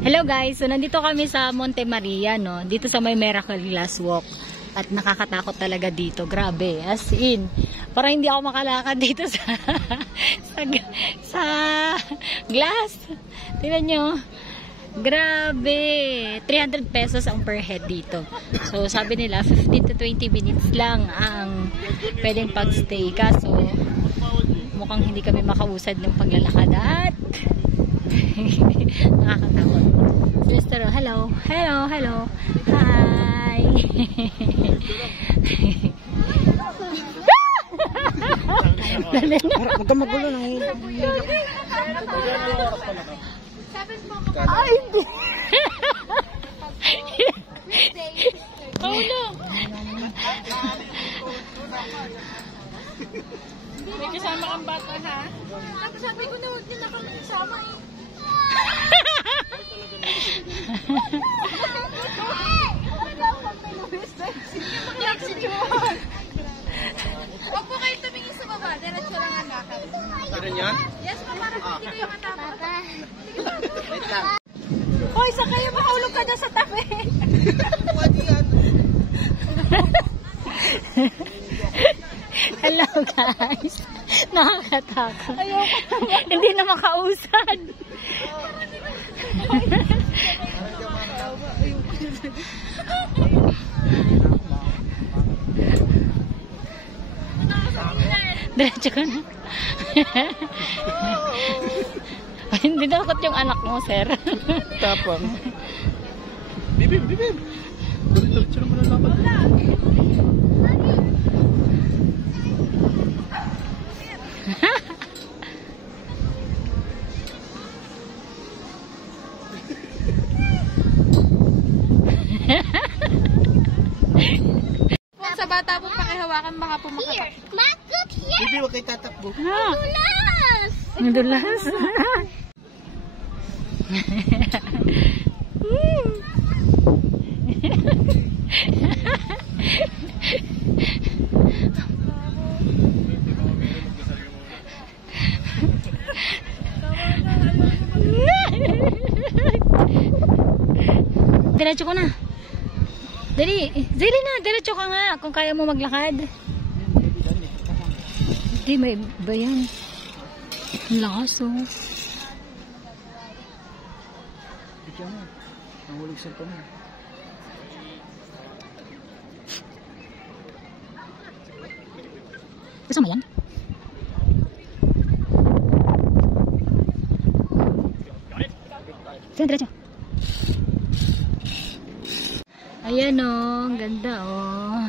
Hello guys, so nandito kami sa Monte Maria, no? Dito sa may Miracle Glass Walk. At nakakatakot talaga dito, grabe, as in. Parang hindi ako makalakad dito sa sa glass. Tingnan nyo. Grabe, 300 pesos ang per head dito. So sabi nila 15 to 20 minutes lang ang pwedeng pagstay. Kaso mukhang hindi kami makausad ng paglalakad at nakakatakot. Sister, hello. Hello, hello. Hi. Dali na. Huwag ka magulo na. Ay, hindi. Oh no. May kasama kang bata, ha? Sabi ko na huwag nila kami kasama eh. Huwag po kayo tumingin sa baba. Diretso lang ang lakad. Ano yan? Yes, para hindi kayo matapos. Wait lang. Hoy, saan kayo mahulog ka na sa tabi? Hello guys. Nakakatakot. Hindi na makausad. Diretso ka na. Hindi nakot yung anak mo, sir. Tapang. Bibim, bibim. Diretso naman ang lakad. Sa bata po pakihawakan baka po makatak. Bibi, huwag kayo tatakbo. Madulas! Madulas? Diretso ko na. Dali, dali na, diretso ka nga kung kaya mo maglakad. Hindi, may iba yan. Ang lakas, oh. Ikaw na. Nahulog sa ito mo. Gusto mo yan? Sige, diretso. Ayan, oh. Ang ganda, oh.